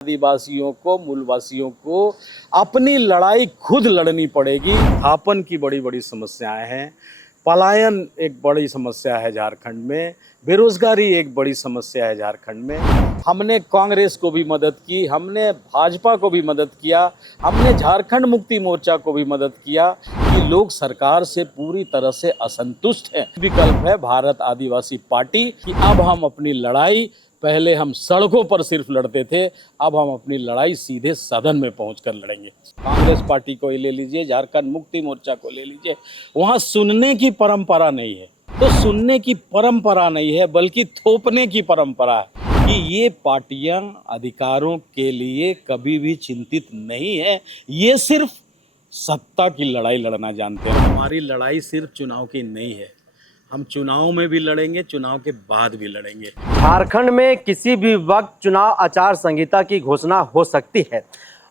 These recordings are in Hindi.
आदिवासियों को, मूलवासियों को अपनी लड़ाई खुद लड़नी पड़ेगी। स्थापन की बड़ी बड़ी समस्याएं हैं, पलायन एक बड़ी समस्या है झारखंड में, बेरोजगारी एक बड़ी समस्या है झारखंड में। हमने कांग्रेस को भी मदद की, हमने भाजपा को भी मदद किया, हमने झारखंड मुक्ति मोर्चा को भी मदद किया कि लोग सरकार से पूरी तरह से असंतुष्ट हैं। विकल्प है भारत आदिवासी पार्टी कि अब हम अपनी लड़ाई, पहले हम सड़कों पर सिर्फ लड़ते थे, अब हम अपनी लड़ाई सीधे सदन में पहुंचकर लड़ेंगे। कांग्रेस पार्टी को ले लीजिए, झारखंड मुक्ति मोर्चा को ले लीजिए, वहां सुनने की परंपरा नहीं है। तो सुनने की परंपरा नहीं है बल्कि थोपने की परंपरा है कि ये पार्टियां अधिकारों के लिए कभी भी चिंतित नहीं है, ये सिर्फ सत्ता की लड़ाई लड़ना जानते हैं। हमारी लड़ाई सिर्फ चुनाव की नहीं है, हम चुनाव में भी लड़ेंगे, चुनाव के बाद भी लड़ेंगे। झारखंड में किसी भी वक्त चुनाव आचार संहिता की घोषणा हो सकती है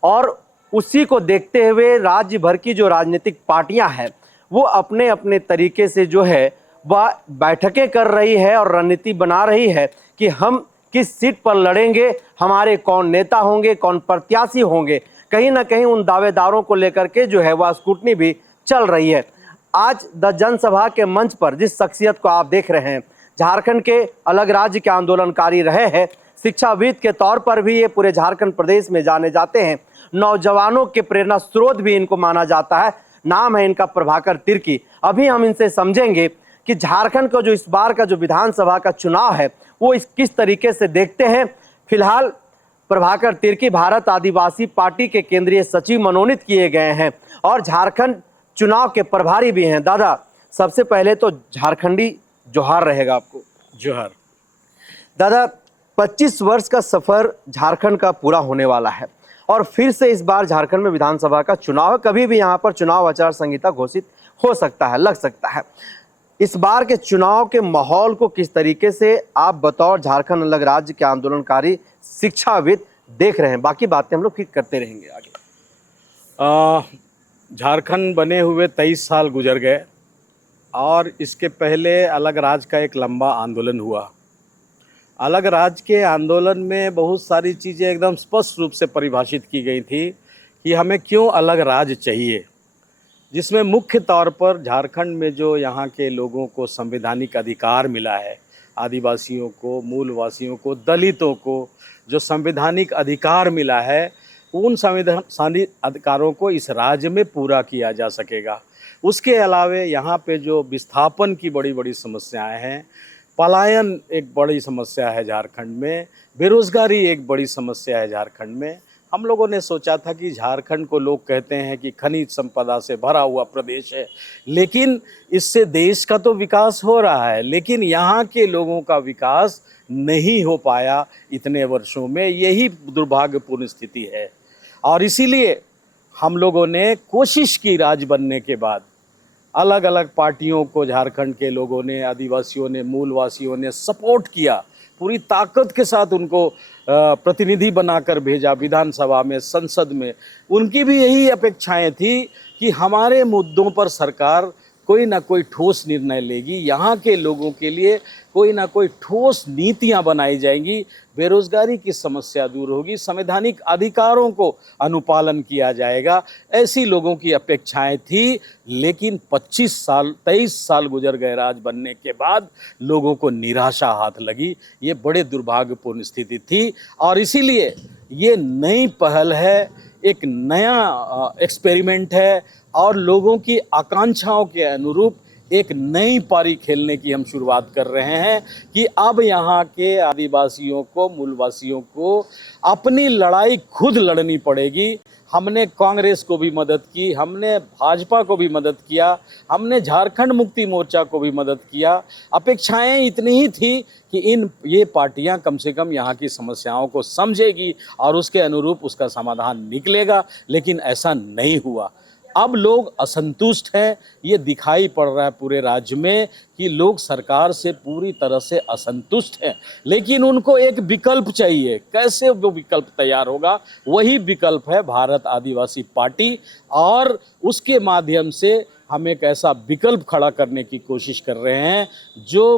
और उसी को देखते हुए राज्य भर की जो राजनीतिक पार्टियां हैं वो अपने अपने तरीके से जो है वह बैठकें कर रही है और रणनीति बना रही है कि हम किस सीट पर लड़ेंगे, हमारे कौन नेता होंगे, कौन प्रत्याशी होंगे। कहीं ना कहीं उन दावेदारों को लेकर के जो है वह स्क्रूटनी भी चल रही है। आज द जनसभा के मंच पर जिस शख्सियत को आप देख रहे हैं, झारखंड के अलग राज्य के आंदोलनकारी रहे हैं, शिक्षाविद के तौर पर भी ये पूरे झारखंड प्रदेश में जाने जाते हैं, नौजवानों के प्रेरणा स्रोत भी इनको माना जाता है। नाम है इनका प्रभाकर तिर्की। अभी हम इनसे समझेंगे कि झारखंड का जो इस बार का जो विधानसभा का चुनाव है वो किस तरीके से देखते हैं। फिलहाल प्रभाकर तिर्की भारत आदिवासी पार्टी के केंद्रीय सचिव मनोनीत किए गए हैं और झारखंड चुनाव के प्रभारी भी हैं। दादा, सबसे पहले तो झारखंडी जोहार रहेगा आपको। जोहार। दादा, 25 वर्ष का सफर झारखंड का पूरा होने वाला है और फिर से इस बार झारखंड में विधानसभा का चुनाव है। कभी भी यहाँ पर चुनाव आचार संहिता घोषित हो सकता है, लग सकता है। इस बार के चुनाव के माहौल को किस तरीके से आप बतौर झारखंड अलग राज्य के आंदोलनकारी शिक्षाविद देख रहे हैं? बाकी बातें हम लोग फिर करते रहेंगे आगे। झारखंड बने हुए 23 साल गुजर गए और इसके पहले अलग राज्य का एक लंबा आंदोलन हुआ। अलग राज्य के आंदोलन में बहुत सारी चीज़ें एकदम स्पष्ट रूप से परिभाषित की गई थी कि हमें क्यों अलग राज्य चाहिए, जिसमें मुख्य तौर पर झारखंड में जो यहाँ के लोगों को संवैधानिक अधिकार मिला है, आदिवासियों को, मूलवासियों को, दलितों को जो संवैधानिक अधिकार मिला है, उन संवैधानिक अधिकारों को इस राज्य में पूरा किया जा सकेगा। उसके अलावे यहाँ पे जो विस्थापन की बड़ी बड़ी समस्याएं हैं, पलायन एक बड़ी समस्या है झारखंड में, बेरोजगारी एक बड़ी समस्या है झारखंड में। हम लोगों ने सोचा था कि झारखंड को लोग कहते हैं कि खनिज संपदा से भरा हुआ प्रदेश है, लेकिन इससे देश का तो विकास हो रहा है, लेकिन यहाँ के लोगों का विकास नहीं हो पाया इतने वर्षों में। यही दुर्भाग्यपूर्ण स्थिति है और इसीलिए हम लोगों ने कोशिश की राज्य बनने के बाद। अलग अलग पार्टियों को झारखंड के लोगों ने, आदिवासियों ने, मूलवासियों ने सपोर्ट किया, पूरी ताकत के साथ उनको प्रतिनिधि बनाकर भेजा विधानसभा में, संसद में। उनकी भी यही अपेक्षाएं थी कि हमारे मुद्दों पर सरकार कोई ना कोई ठोस निर्णय लेगी, यहाँ के लोगों के लिए कोई ना कोई ठोस नीतियाँ बनाई जाएंगी, बेरोजगारी की समस्या दूर होगी, संवैधानिक अधिकारों को अनुपालन किया जाएगा। ऐसी लोगों की अपेक्षाएं थी, लेकिन 23 साल गुजर गए राज बनने के बाद लोगों को निराशा हाथ लगी। ये बड़े दुर्भाग्यपूर्ण स्थिति थी और इसीलिए ये नई पहल है, एक नया एक्सपेरिमेंट है और लोगों की आकांक्षाओं के अनुरूप एक नई पारी खेलने की हम शुरुआत कर रहे हैं कि अब यहाँ के आदिवासियों को, मूलवासियों को अपनी लड़ाई खुद लड़नी पड़ेगी। हमने कांग्रेस को भी मदद की, हमने भाजपा को भी मदद किया, हमने झारखंड मुक्ति मोर्चा को भी मदद किया। अपेक्षाएं इतनी ही थी कि ये पार्टियां कम से कम यहाँ की समस्याओं को समझेगी और उसके अनुरूप उसका समाधान निकलेगा, लेकिन ऐसा नहीं हुआ। अब लोग असंतुष्ट हैं, ये दिखाई पड़ रहा है पूरे राज्य में कि लोग सरकार से पूरी तरह से असंतुष्ट हैं, लेकिन उनको एक विकल्प चाहिए। कैसे वो विकल्प तैयार होगा? वही विकल्प है भारत आदिवासी पार्टी और उसके माध्यम से हम एक ऐसा विकल्प खड़ा करने की कोशिश कर रहे हैं जो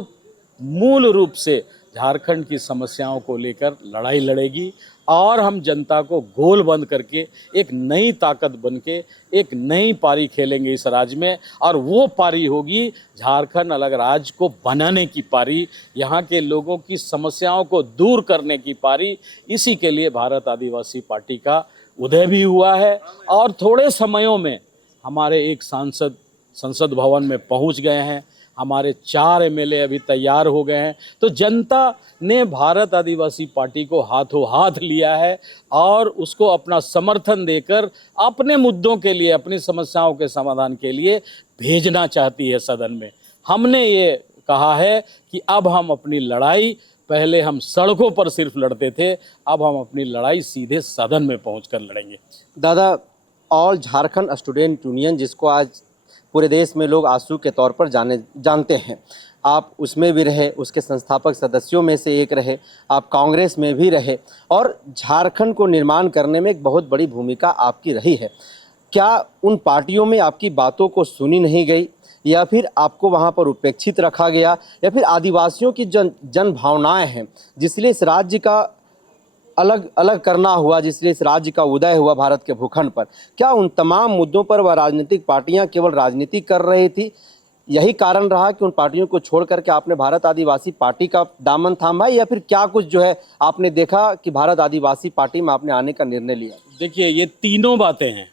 मूल रूप से झारखंड की समस्याओं को लेकर लड़ाई लड़ेगी और हम जनता को गोल बंद करके एक नई ताकत बन के एक नई पारी खेलेंगे इस राज्य में। और वो पारी होगी झारखंड अलग राज्य को बनाने की पारी, यहाँ के लोगों की समस्याओं को दूर करने की पारी। इसी के लिए भारत आदिवासी पार्टी का उदय भी हुआ है। और थोड़े समयों में हमारे एक सांसद संसद भवन में पहुंच गए हैं, हमारे 4 एमएलए अभी तैयार हो गए हैं। तो जनता ने भारत आदिवासी पार्टी को हाथों हाथ लिया है और उसको अपना समर्थन देकर अपने मुद्दों के लिए, अपनी समस्याओं के समाधान के लिए भेजना चाहती है सदन में। हमने ये कहा है कि अब हम अपनी लड़ाई, पहले हम सड़कों पर सिर्फ लड़ते थे, अब हम अपनी लड़ाई सीधे सदन में पहुंचकर लड़ेंगे। दादा, ऑल झारखंड स्टूडेंट यूनियन, जिसको आज पूरे देश में लोग आसू के तौर पर जानते हैं, आप उसमें भी रहे, उसके संस्थापक सदस्यों में से एक रहे, आप कांग्रेस में भी रहे और झारखंड को निर्माण करने में एक बहुत बड़ी भूमिका आपकी रही है। क्या उन पार्टियों में आपकी बातों को सुनी नहीं गई, या फिर आपको वहां पर उपेक्षित रखा गया, या फिर आदिवासियों की जन भावनाएं हैं जिसलिए इस राज्य का अलग अलग करना हुआ, जिसलिए इस राज्य का उदय हुआ भारत के भूखंड पर? क्या उन तमाम मुद्दों पर वह राजनीतिक पार्टियां केवल राजनीति कर रही थी? यही कारण रहा कि उन पार्टियों को छोड़ करके आपने भारत आदिवासी पार्टी का दामन थामा, या फिर क्या कुछ जो है आपने देखा कि भारत आदिवासी पार्टी में आपने आने का निर्णय लिया? देखिए, ये तीनों बातें हैं।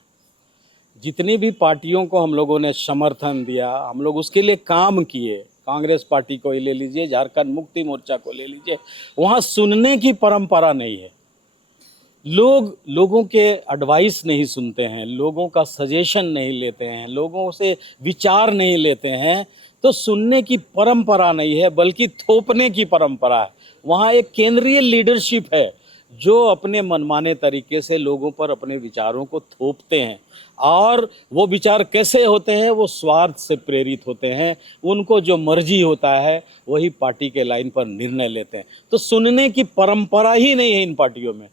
जितनी भी पार्टियों को हम लोगों ने समर्थन दिया, हम लोग उसके लिए काम किए। कांग्रेस पार्टी को ही ले लीजिए, झारखंड मुक्ति मोर्चा को ले लीजिए, वहाँ सुनने की परंपरा नहीं है। लोगों के एडवाइस नहीं सुनते हैं, लोगों का सजेशन नहीं लेते हैं, लोगों से विचार नहीं लेते हैं। तो सुनने की परंपरा नहीं है, बल्कि थोपने की परंपरा है। वहाँ एक केंद्रीय लीडरशिप है जो अपने मनमाने तरीके से लोगों पर अपने विचारों को थोपते हैं। और वो विचार कैसे होते हैं? वो स्वार्थ से प्रेरित होते हैं। उनको जो मर्जी होता है वही पार्टी के लाइन पर निर्णय लेते हैं। तो सुनने की परंपरा ही नहीं है इन पार्टियों में।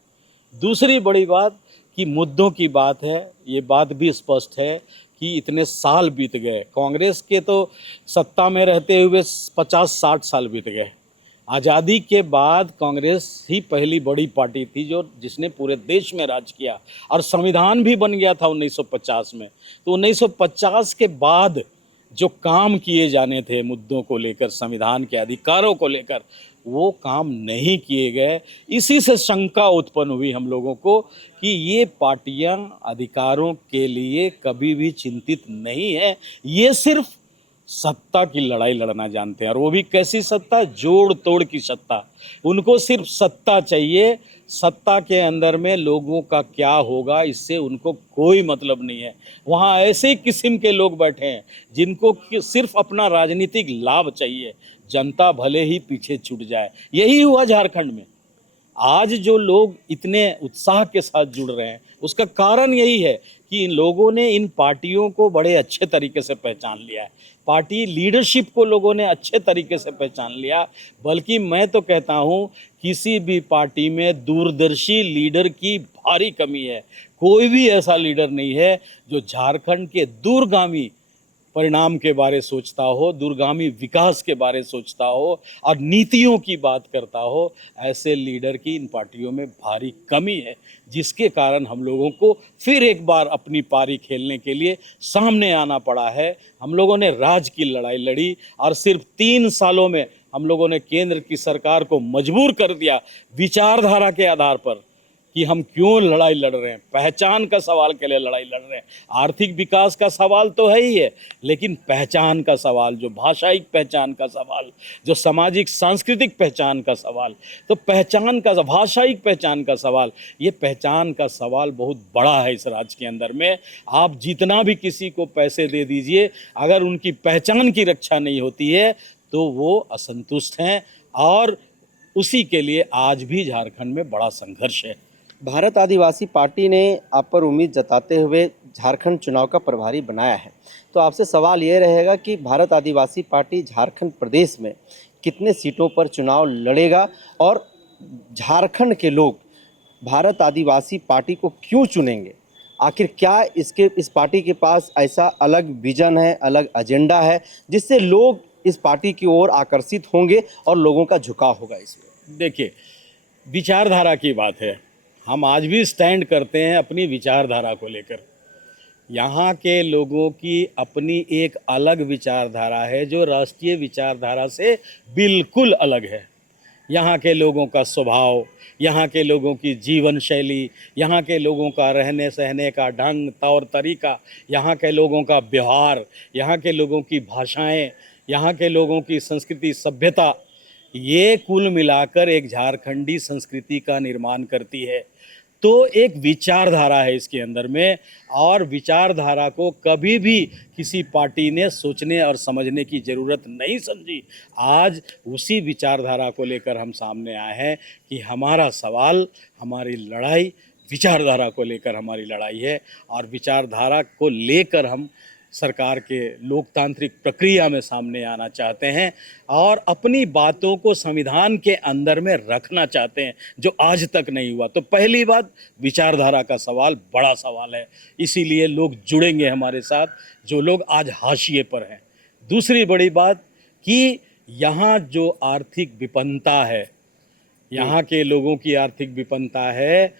दूसरी बड़ी बात कि मुद्दों की बात है, ये बात भी स्पष्ट है कि इतने साल बीत गए, कांग्रेस के तो सत्ता में रहते हुए 50-60 साल बीत गए। आज़ादी के बाद कांग्रेस ही पहली बड़ी पार्टी थी जिसने पूरे देश में राज किया, और संविधान भी बन गया था 1950 में। तो 1950 के बाद जो काम किए जाने थे मुद्दों को लेकर, संविधान के अधिकारों को लेकर, वो काम नहीं किए गए। इसी से शंका उत्पन्न हुई हम लोगों को कि ये पार्टियां अधिकारों के लिए कभी भी चिंतित नहीं है, ये सिर्फ सत्ता की लड़ाई लड़ना जानते हैं। और वो भी कैसी सत्ता? जोड़ तोड़ की सत्ता। उनको सिर्फ सत्ता चाहिए। सत्ता के अंदर में लोगों का क्या होगा इससे उनको कोई मतलब नहीं है। वहाँ ऐसे किस्म के लोग बैठे हैं जिनको सिर्फ अपना राजनीतिक लाभ चाहिए, जनता भले ही पीछे छूट जाए। यही हुआ झारखंड में। आज जो लोग इतने उत्साह के साथ जुड़ रहे हैं उसका कारण यही है कि इन लोगों ने इन पार्टियों को बड़े अच्छे तरीके से पहचान लिया है। पार्टी लीडरशिप को लोगों ने अच्छे तरीके से पहचान लिया। बल्कि मैं तो कहता हूँ किसी भी पार्टी में दूरदर्शी लीडर की भारी कमी है। कोई भी ऐसा लीडर नहीं है जो झारखंड के दूरगामी परिणाम के बारे सोचता हो, दूरगामी विकास के बारे सोचता हो और नीतियों की बात करता हो। ऐसे लीडर की इन पार्टियों में भारी कमी है, जिसके कारण हम लोगों को फिर एक बार अपनी पारी खेलने के लिए सामने आना पड़ा है। हम लोगों ने राज की लड़ाई लड़ी और सिर्फ 3 सालों में हम लोगों ने केंद्र की सरकार को मजबूर कर दिया विचारधारा के आधार पर कि हम क्यों लड़ाई लड़ रहे हैं। पहचान का सवाल के लिए लड़ाई लड़ रहे हैं। आर्थिक विकास का सवाल तो है ही है, लेकिन पहचान का सवाल, जो भाषाई पहचान का सवाल, जो सामाजिक सांस्कृतिक पहचान का सवाल, तो पहचान का, भाषाई पहचान का सवाल, ये पहचान का सवाल बहुत बड़ा है इस राज्य के अंदर में। आप जितना भी किसी को पैसे दे दीजिए, अगर उनकी पहचान की रक्षा नहीं होती है तो वो असंतुष्ट हैं। और उसी के लिए आज भी झारखंड में बड़ा संघर्ष है। भारत आदिवासी पार्टी ने आप पर उम्मीद जताते हुए झारखंड चुनाव का प्रभारी बनाया है, तो आपसे सवाल ये रहेगा कि भारत आदिवासी पार्टी झारखंड प्रदेश में कितने सीटों पर चुनाव लड़ेगा, और झारखंड के लोग भारत आदिवासी पार्टी को क्यों चुनेंगे? आखिर क्या इस पार्टी के पास ऐसा अलग विजन है, अलग एजेंडा है जिससे लोग इस पार्टी की ओर आकर्षित होंगे और लोगों का झुकाव होगा इसमें? देखिए, विचारधारा की बात है। हम आज भी स्टैंड करते हैं अपनी विचारधारा को लेकर। यहाँ के लोगों की अपनी एक अलग विचारधारा है जो राष्ट्रीय विचारधारा से बिल्कुल अलग है। यहाँ के लोगों का स्वभाव, यहाँ के लोगों की जीवन शैली, यहाँ के लोगों का रहने सहने का ढंग तौर तरीका, यहाँ के लोगों का व्यवहार, यहाँ के लोगों की भाषाएं, यहाँ के लोगों की संस्कृति सभ्यता, ये कुल मिलाकर एक झारखंडी संस्कृति का निर्माण करती है। तो एक विचारधारा है इसके अंदर में, और विचारधारा को कभी भी किसी पार्टी ने सोचने और समझने की ज़रूरत नहीं समझी। आज उसी विचारधारा को लेकर हम सामने आए हैं कि हमारा सवाल, हमारी लड़ाई विचारधारा को लेकर हमारी लड़ाई है, और विचारधारा को लेकर हम सरकार के लोकतांत्रिक प्रक्रिया में सामने आना चाहते हैं और अपनी बातों को संविधान के अंदर में रखना चाहते हैं, जो आज तक नहीं हुआ। तो पहली बात, विचारधारा का सवाल बड़ा सवाल है, इसीलिए लोग जुड़ेंगे हमारे साथ जो लोग आज हाशिए पर हैं। दूसरी बड़ी बात कि यहाँ जो आर्थिक विपन्नता है, यहाँ के लोगों की आर्थिक विपन्नता है,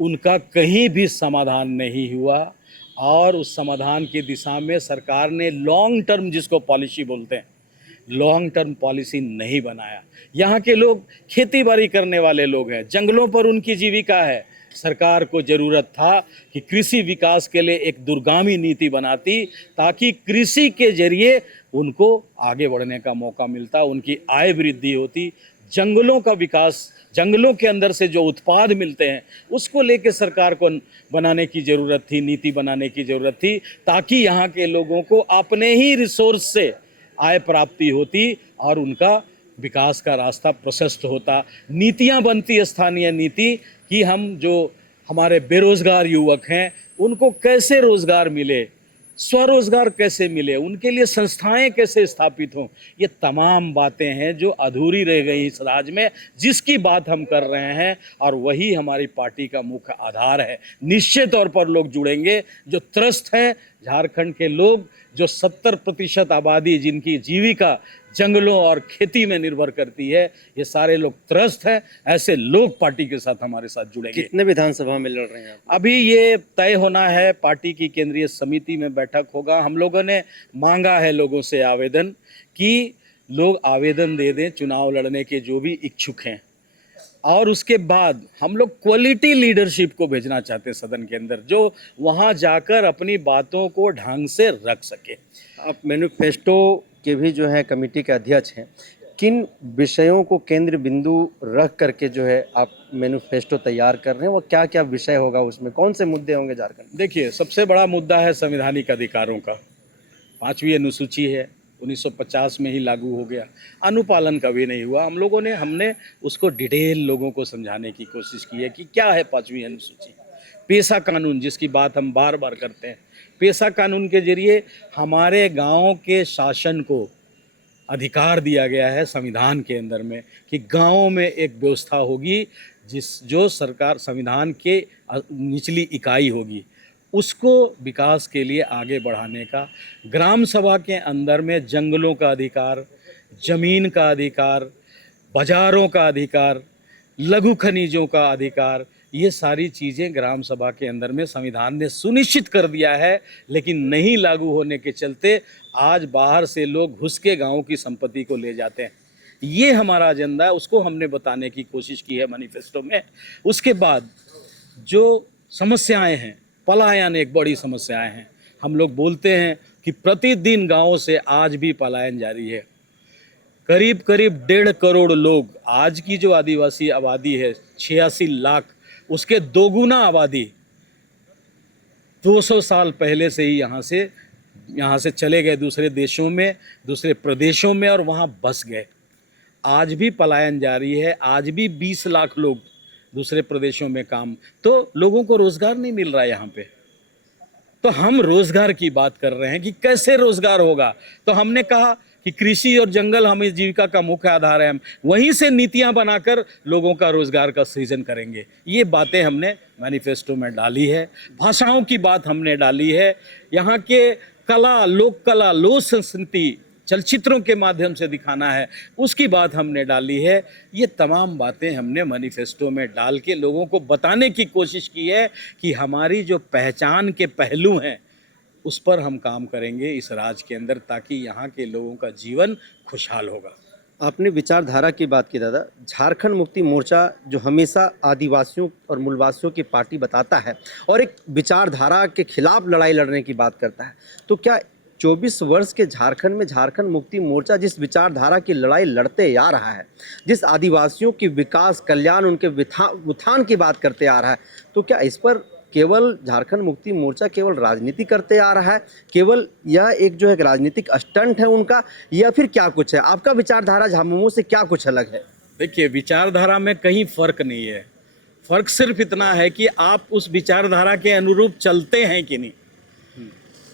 उनका कहीं भी समाधान नहीं हुआ, और उस समाधान की दिशा में सरकार ने लॉन्ग टर्म, जिसको पॉलिसी बोलते हैं, लॉन्ग टर्म पॉलिसी नहीं बनाया। यहाँ के लोग खेती बाड़ी करने वाले लोग हैं, जंगलों पर उनकी जीविका है। सरकार को ज़रूरत था कि कृषि विकास के लिए एक दूरगामी नीति बनाती, ताकि कृषि के जरिए उनको आगे बढ़ने का मौका मिलता, उनकी आय वृद्धि होती, जंगलों का विकास, जंगलों के अंदर से जो उत्पाद मिलते हैं उसको लेके सरकार को बनाने की ज़रूरत थी, नीति बनाने की ज़रूरत थी, ताकि यहाँ के लोगों को अपने ही रिसोर्स से आय प्राप्ति होती और उनका विकास का रास्ता प्रशस्त होता। नीतियाँ बनती, स्थानीय नीति, कि हम जो हमारे बेरोज़गार युवक हैं उनको कैसे रोज़गार मिले, स्वरोजगार कैसे मिले, उनके लिए संस्थाएं कैसे स्थापित हों। ये तमाम बातें हैं जो अधूरी रह गई इस राज्य में, जिसकी बात हम कर रहे हैं, और वही हमारी पार्टी का मुख्य आधार है। निश्चित तौर पर लोग जुड़ेंगे, जो त्रस्त हैं झारखंड के लोग, जो 70% आबादी जिनकी जीविका जंगलों और खेती में निर्भर करती है, ये सारे लोग त्रस्त हैं। ऐसे लोग पार्टी के साथ हमारे साथ जुड़ेंगे। कितने विधानसभा में लड़ रहे हैं आप? अभी ये तय होना है, पार्टी की केंद्रीय समिति में बैठक होगा। हम लोगों ने मांगा है लोगों से आवेदन कि लोग आवेदन दे दें चुनाव लड़ने के जो भी इच्छुक हैं, और उसके बाद हम लोग क्वालिटी लीडरशिप को भेजना चाहते हैं सदन के अंदर, जो वहाँ जाकर अपनी बातों को ढंग से रख सके। आप मैनिफेस्टो के भी जो है कमेटी के अध्यक्ष हैं, किन विषयों को केंद्र बिंदु रख करके जो है आप मैनिफेस्टो तैयार कर रहे हैं, वो क्या क्या विषय होगा, उसमें कौन से मुद्दे होंगे झारखंड? देखिए, सबसे बड़ा मुद्दा है संवैधानिक अधिकारों का। 5वीं अनुसूची है, 1950 में ही लागू हो गया, अनुपालन कभी नहीं हुआ। हमने उसको डिटेल लोगों को समझाने की कोशिश की है कि क्या है 5वीं अनुसूची। पेशा कानून, जिसकी बात हम बार बार करते हैं, पेशा कानून के जरिए हमारे गाँव के शासन को अधिकार दिया गया है संविधान के अंदर में, कि गाँव में एक व्यवस्था होगी जो सरकार संविधान के निचली इकाई होगी, उसको विकास के लिए आगे बढ़ाने का। ग्राम सभा के अंदर में जंगलों का अधिकार, जमीन का अधिकार, बाजारों का अधिकार, लघु खनिजों का अधिकार, ये सारी चीज़ें ग्राम सभा के अंदर में संविधान ने सुनिश्चित कर दिया है, लेकिन नहीं लागू होने के चलते आज बाहर से लोग घुस के गाँव की संपत्ति को ले जाते हैं। ये हमारा एजेंडा है, उसको हमने बताने की कोशिश की है मैनिफेस्टो में। उसके बाद जो समस्याएं हैं, पलायन एक बड़ी समस्याएं हैं। हम लोग बोलते हैं कि प्रतिदिन गाँव से आज भी पलायन जारी है। करीब 1.5 करोड़ लोग, आज की जो आदिवासी आबादी है 86 लाख, उसके दोगुना आबादी 200 साल पहले से ही यहाँ से चले गए दूसरे देशों में, दूसरे प्रदेशों में, और वहाँ बस गए। आज भी पलायन जारी है, आज भी 20 लाख लोग दूसरे प्रदेशों में काम, तो लोगों को रोज़गार नहीं मिल रहा है यहाँ पे। तो हम रोज़गार की बात कर रहे हैं कि कैसे रोज़गार होगा। तो हमने कहा कि कृषि और जंगल हमें जीविका का मुख्य आधार है, हम वहीं से नीतियां बनाकर लोगों का रोज़गार का सृजन करेंगे। ये बातें हमने मैनिफेस्टो में डाली है। भाषाओं की बात हमने डाली है। यहाँ के कला, लोक कला, लोक संस्कृति चलचित्रों के माध्यम से दिखाना है, उसकी बात हमने डाली है। ये तमाम बातें हमने मैनिफेस्टो में डाल के लोगों को बताने की कोशिश की है कि हमारी जो पहचान के पहलू हैं उस पर हम काम करेंगे इस राज्य के अंदर, ताकि यहाँ के लोगों का जीवन खुशहाल होगा। आपने विचारधारा की बात की दादा। झारखंड मुक्ति मोर्चा जो हमेशा आदिवासियों और मूलवासियों की पार्टी बताता है और एक विचारधारा के खिलाफ लड़ाई लड़ने की बात करता है, तो क्या 24 वर्ष के झारखंड में झारखंड मुक्ति मोर्चा जिस विचारधारा की लड़ाई लड़ते आ रहा है, जिस आदिवासियों की विकास, कल्याण, उनके उत्थान की बात करते आ रहा है, तो क्या इस पर केवल झारखंड मुक्ति मोर्चा केवल राजनीति करते आ रहा है, केवल यह एक जो है राजनीतिक स्टंट है उनका, या फिर क्या कुछ है? आपका विचारधारा झामुमो से क्या कुछ अलग है? देखिए, विचारधारा में कहीं फर्क नहीं है। फर्क सिर्फ इतना है कि आप उस विचारधारा के अनुरूप चलते हैं कि नहीं।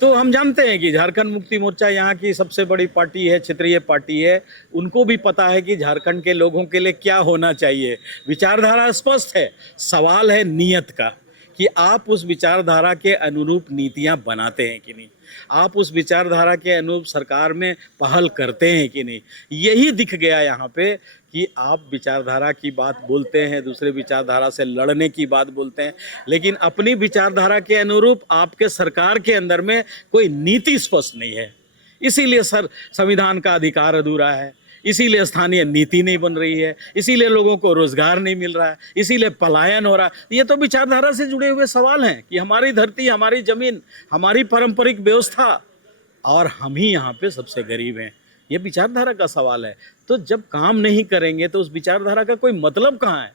तो हम जानते हैं कि झारखंड मुक्ति मोर्चा यहाँ की सबसे बड़ी पार्टी है, क्षेत्रीय पार्टी है। उनको भी पता है कि झारखंड के लोगों के लिए क्या होना चाहिए। विचारधारा स्पष्ट है, सवाल है नियत का कि आप उस विचारधारा के अनुरूप नीतियां बनाते हैं कि नहीं, आप उस विचारधारा के अनुरूप सरकार में पहल करते हैं कि नहीं। यही दिख गया यहाँ पे कि आप विचारधारा की बात बोलते हैं, दूसरे विचारधारा से लड़ने की बात बोलते हैं, लेकिन अपनी विचारधारा के अनुरूप आपके सरकार के अंदर में कोई नीति स्पष्ट नहीं है। इसीलिए संविधान का अधिकार अधूरा है, इसीलिए स्थानीय नीति नहीं बन रही है, इसीलिए लोगों को रोजगार नहीं मिल रहा है, इसीलिए पलायन हो रहा है। ये तो विचारधारा से जुड़े हुए सवाल हैं कि हमारी धरती, हमारी जमीन, हमारी पारंपरिक व्यवस्था, और हम ही यहाँ पे सबसे गरीब हैं। ये विचारधारा का सवाल है। तो जब काम नहीं करेंगे तो उस विचारधारा का कोई मतलब कहाँ है।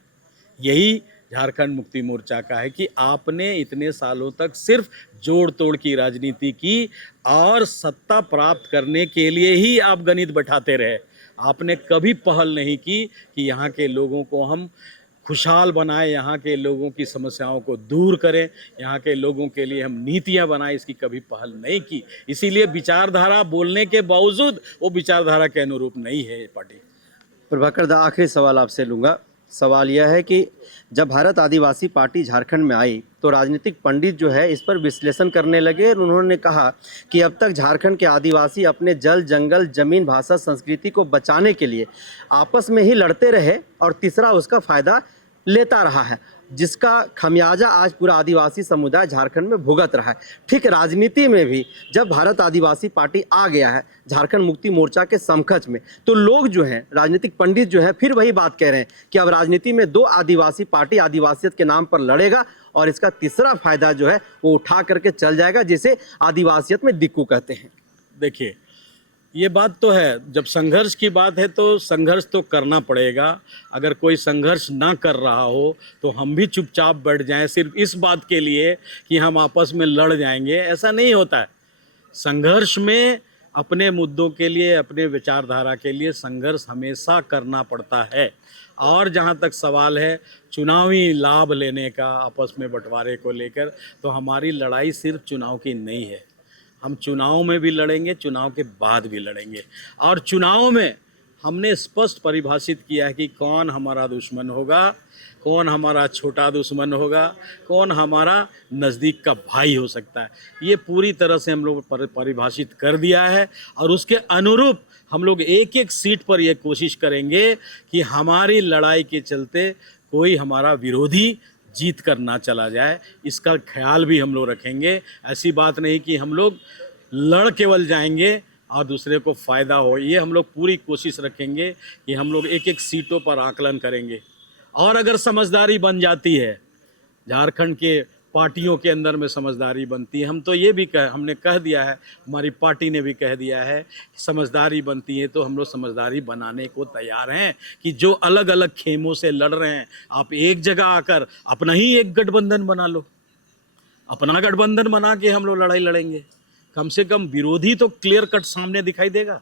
यही झारखंड मुक्ति मोर्चा का है कि आपने इतने सालों तक सिर्फ जोड़ तोड़ की राजनीति की और सत्ता प्राप्त करने के लिए ही आप गणित बैठाते रहे। आपने कभी पहल नहीं की कि यहाँ के लोगों को हम खुशहाल बनाएं, यहाँ के लोगों की समस्याओं को दूर करें, यहाँ के लोगों के लिए हम नीतियाँ बनाएं, इसकी कभी पहल नहीं की। इसीलिए विचारधारा बोलने के बावजूद वो विचारधारा के अनुरूप नहीं है ये पार्टी। प्रभाकर दा, आखिरी सवाल आपसे लूँगा। सवाल यह है कि जब भारत आदिवासी पार्टी झारखंड में आई तो राजनीतिक पंडित जो है इस पर विश्लेषण करने लगे और उन्होंने कहा कि अब तक झारखंड के आदिवासी अपने जल, जंगल, जमीन, भाषा, संस्कृति को बचाने के लिए आपस में ही लड़ते रहे और तीसरा उसका फ़ायदा लेता रहा है, जिसका खमियाजा आज पूरा आदिवासी समुदाय झारखंड में भुगत रहा है। ठीक राजनीति में भी जब भारत आदिवासी पार्टी आ गया है झारखंड मुक्ति मोर्चा के समकक्ष में, तो लोग जो हैं, राजनीतिक पंडित जो है, फिर वही बात कह रहे हैं कि अब राजनीति में दो आदिवासी पार्टी आदिवासियत के नाम पर लड़ेगा और इसका तीसरा फायदा जो है वो उठा करके चल जाएगा, जिसे आदिवासियत में दिक्कू कहते हैं। देखिए, ये बात तो है, जब संघर्ष की बात है तो संघर्ष तो करना पड़ेगा। अगर कोई संघर्ष ना कर रहा हो तो हम भी चुपचाप बैठ जाएं सिर्फ इस बात के लिए कि हम आपस में लड़ जाएंगे, ऐसा नहीं होता है। संघर्ष में अपने मुद्दों के लिए, अपने विचारधारा के लिए संघर्ष हमेशा करना पड़ता है। और जहाँ तक सवाल है चुनावी लाभ लेने का, आपस में बंटवारे को लेकर, तो हमारी लड़ाई सिर्फ चुनाव की नहीं है। हम चुनाव में भी लड़ेंगे, चुनाव के बाद भी लड़ेंगे। और चुनाव में हमने स्पष्ट परिभाषित किया है कि कौन हमारा दुश्मन होगा, कौन हमारा छोटा दुश्मन होगा, कौन हमारा नज़दीक का भाई हो सकता है। ये पूरी तरह से हम लोग परिभाषित कर दिया है और उसके अनुरूप हम लोग एक एक सीट पर ये कोशिश करेंगे कि हमारी लड़ाई के चलते कोई हमारा विरोधी जीत कर ना चला जाए, इसका ख्याल भी हम लोग रखेंगे। ऐसी बात नहीं कि हम लोग लड़ केवल जाएंगे और दूसरे को फ़ायदा हो। ये हम लोग पूरी कोशिश रखेंगे कि हम लोग एक एक सीटों पर आकलन करेंगे। और अगर समझदारी बन जाती है, झारखंड के पार्टियों के अंदर में समझदारी बनती है, हम तो ये भी हमने कह दिया है, हमारी पार्टी ने भी कह दिया है कि समझदारी बनती है, तो हम लोग समझदारी बनाने को तैयार हैं कि जो अलग अलग खेमों से लड़ रहे हैं, आप एक जगह आकर अपना ही एक गठबंधन बना लो। अपना गठबंधन बना के हम लोग लड़ाई लड़ेंगे, कम से कम विरोधी तो क्लियर कट सामने दिखाई देगा।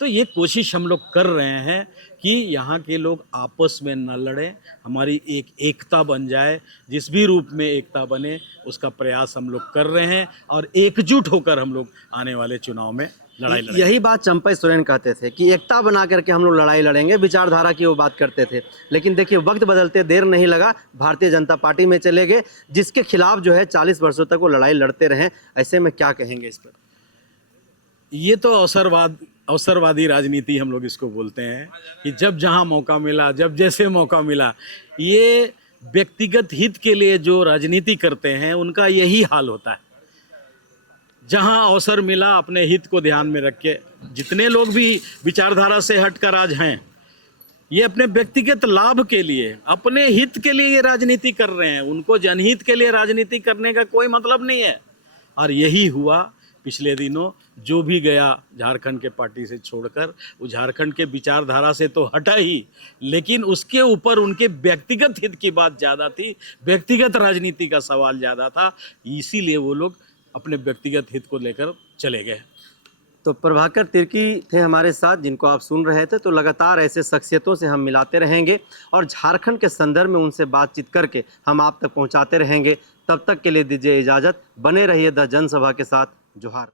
तो ये कोशिश हम लोग कर रहे हैं कि यहाँ के लोग आपस में न लड़ें, हमारी एक एकता बन जाए। जिस भी रूप में एकता बने उसका प्रयास हम लोग कर रहे हैं और एकजुट होकर हम लोग आने वाले चुनाव में लड़ाई लड़ेंगे। यही बात चंपई सोरेन कहते थे कि एकता बना करके हम लोग लड़ाई लड़ेंगे, विचारधारा की वो बात करते थे। लेकिन देखिए, वक्त बदलते देर नहीं लगा, भारतीय जनता पार्टी में चले गए, जिसके खिलाफ जो है 40 वर्षों तक वो लड़ाई लड़ते रहे। ऐसे में क्या कहेंगे इस पर? ये तो अवसरवादी राजनीति हम लोग इसको बोलते हैं कि जब जहां मौका मिला, जब जैसे मौका मिला, ये व्यक्तिगत हित के लिए जो राजनीति करते हैं उनका यही हाल होता है। जहां अवसर मिला अपने हित को ध्यान में रख के, जितने लोग भी विचारधारा से हटकर आज हैं, ये अपने व्यक्तिगत लाभ के लिए, अपने हित के लिए ये राजनीति कर रहे हैं। उनको जनहित के लिए राजनीति करने का कोई मतलब नहीं है। और यही हुआ पिछले दिनों। जो भी गया झारखंड के पार्टी से छोड़कर, वो झारखंड के विचारधारा से तो हटा ही, लेकिन उसके ऊपर उनके व्यक्तिगत हित की बात ज़्यादा थी, व्यक्तिगत राजनीति का सवाल ज़्यादा था। इसीलिए वो लोग अपने व्यक्तिगत हित को लेकर चले गए। तो प्रभाकर तिर्की थे हमारे साथ, जिनको आप सुन रहे थे। तो लगातार ऐसे शख्सियतों से हम मिलाते रहेंगे और झारखंड के संदर्भ में उनसे बातचीत करके हम आप तक पहुंचाते रहेंगे। तब तक के लिए दीजिए इजाज़त। बने रहिए द जनसभा के साथ। जोहार।